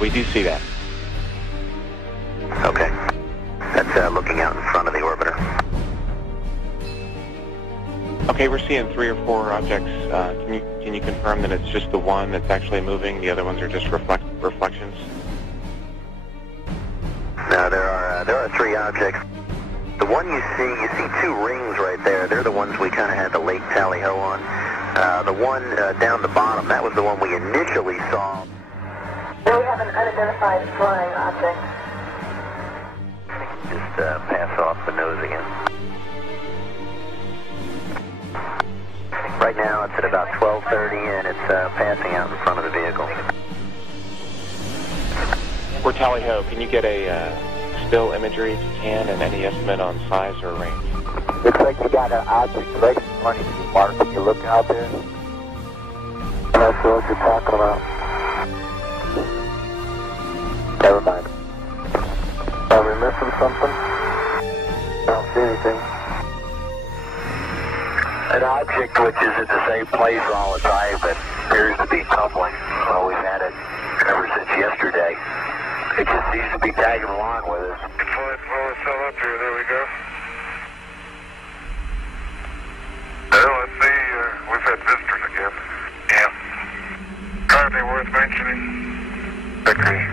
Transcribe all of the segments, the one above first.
We do see that. Okay. That's looking out in front of the orbiter. Okay, we're seeing 3 or 4 objects. Can you confirm that it's just the one that's actually moving? The other ones are just reflections? No, there are 3 objects. The one you see 2 rings right there. They're the ones we kind of had the Lake Tally-Ho on. The one down the bottom, that was the one we initially saw. We have an unidentified flying object. Just pass off the nose again. Right now it's at about 12:30 and it's passing out in front of the vehicle. We're Tally-Ho. Can you get a still imagery if you can, and any estimate on size or range? Looks like you got an object right in front of you, Mark. Can you look out there? That's what you're talking about. Never mind. Are we missing something? I don't see anything. An object which is at the same place all the time but appears to be tumbling. Well, we've had it ever since yesterday. It just seems to be tagging along with us. Flight still up here. There we go. Well, let's see. We've had visitors again. Yeah. Hardly worth mentioning. Okay.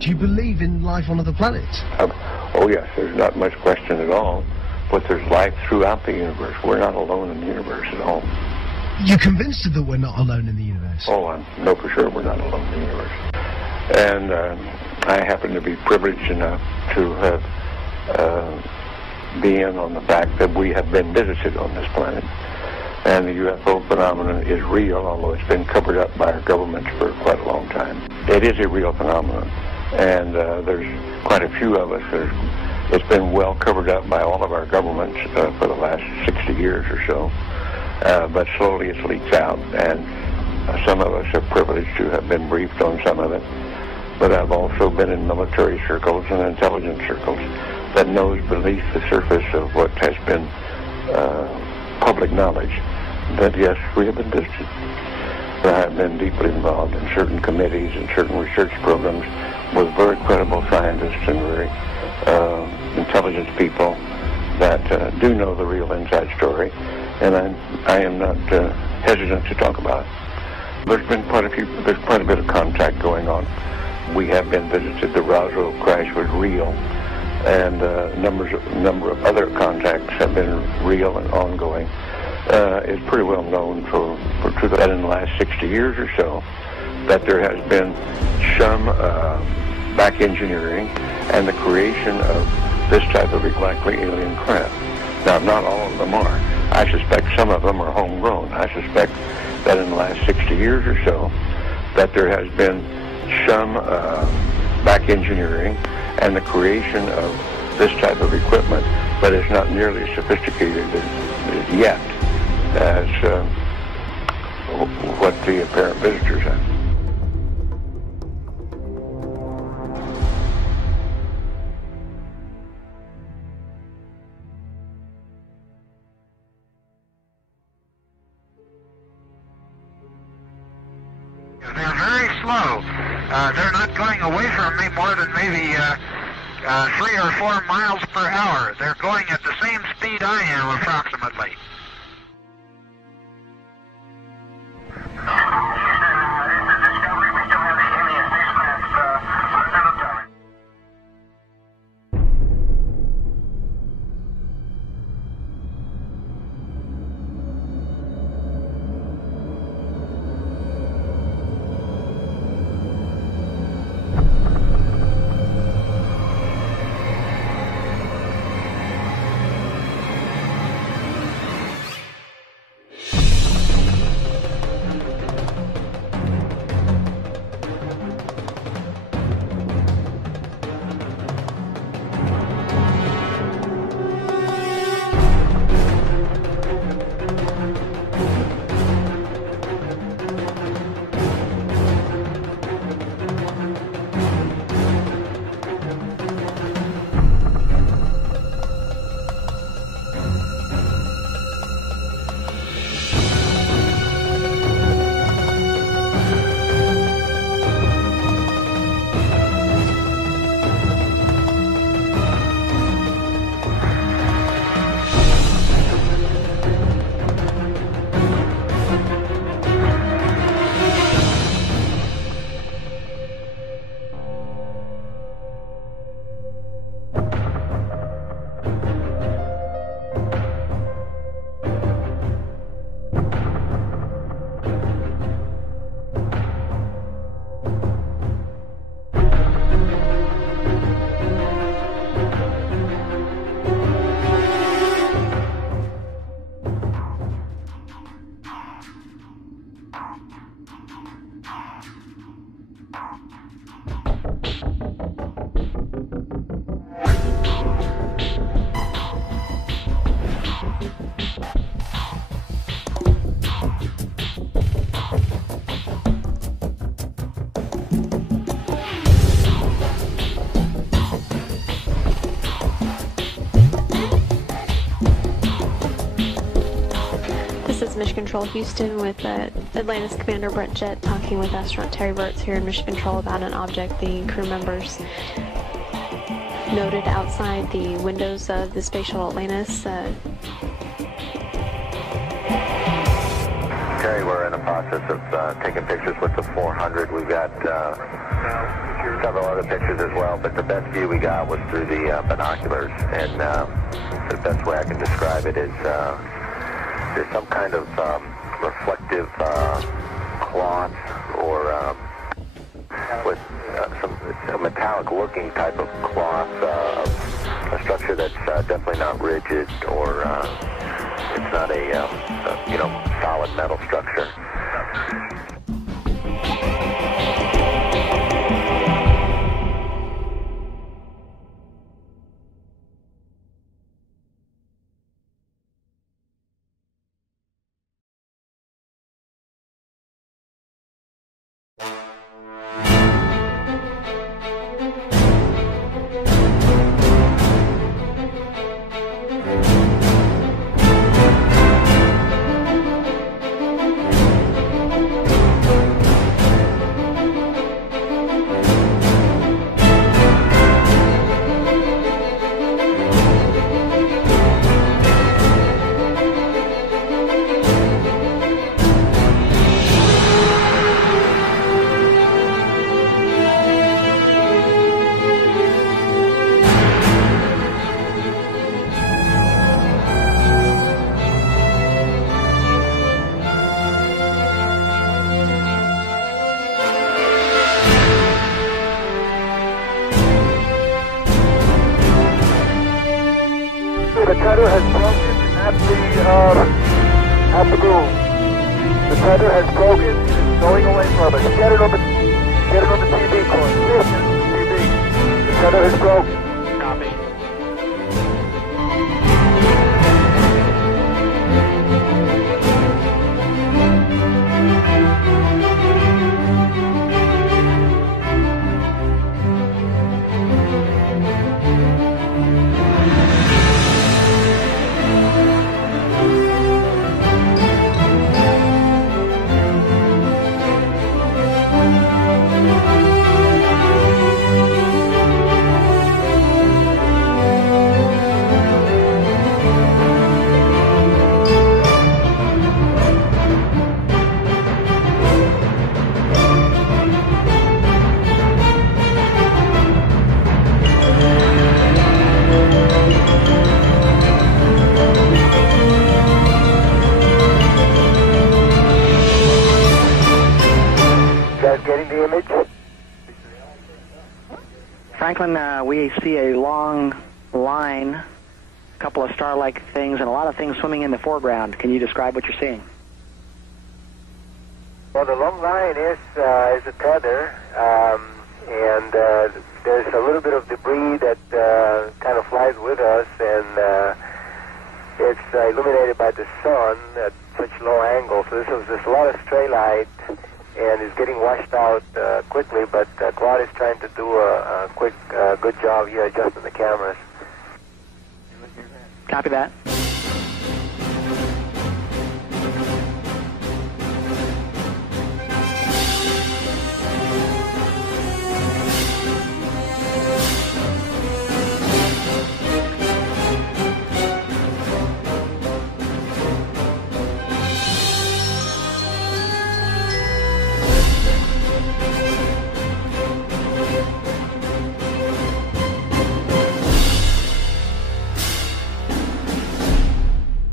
Do you believe in life on other planets? Oh yes, there's not much question at all. But there's life throughout the universe. We're not alone in the universe at all. You're convinced that we're not alone in the universe? Oh, I know for sure we're not alone in the universe. And I happen to be privileged enough to have been on the fact that we have been visited on this planet. And the UFO phenomenon is real, although it's been covered up by our governments for quite a long time. It is a real phenomenon. And there's quite a few of us. It's been well covered up by all of our governments for the last 60 years or so. But slowly it leaks out, and some of us are privileged to have been briefed on some of it. But I've also been in military circles and intelligence circles that knows beneath the surface of what has been public knowledge that, yes, we have been visited. I have been deeply involved in certain committees and certain research programs with very credible scientists and very intelligent people that do know the real inside story, and I am not hesitant to talk about it. There's quite a bit of contact going on. We have been visited. The Roswell crash was real, and a number of other contacts have been real and ongoing. It's pretty well known that in the last 60 years or so that there has been some back engineering and the creation of this type of likely alien craft. Now, not all of them are. I suspect some of them are homegrown. I suspect that in the last 60 years or so, that there has been some back engineering and the creation of this type of equipment, but it's not nearly as sophisticated yet as what the apparent visitors have. They're very slow. They're not going away from me more than maybe 3 or 4 miles per hour. They're going at the same speed I am, approximately. Mission Control Houston with Atlantis Commander Brent Jett talking with astronaut Terry Virts here in Mission Control about an object the crew members noted outside the windows of the Space Shuttle Atlantis. Terry, we're in the process of taking pictures with the 400. We've got several other pictures as well, but the best view we got was through the binoculars, and the best way I can describe it is there's some kind of reflective cloth or with a metallic-looking type of cloth, a structure that's definitely not rigid or it's not a solid metal structure. tether has broken at the boom. The tether has broken. It's going away from us. Get it on the TV, Corn. TV. The tether has broken. Copy. Franklin, we see a long line, a couple of star-like things, and a lot of things swimming in the foreground. Can you describe what you're seeing? Well, the long line is a tether, and there's a little bit of debris that kind of flies with us, and it's illuminated by the sun at such low angle. So there's a lot of stray light, and it's getting washed out quickly, but Claude is trying to do a quick, good job here adjusting the cameras. Copy that.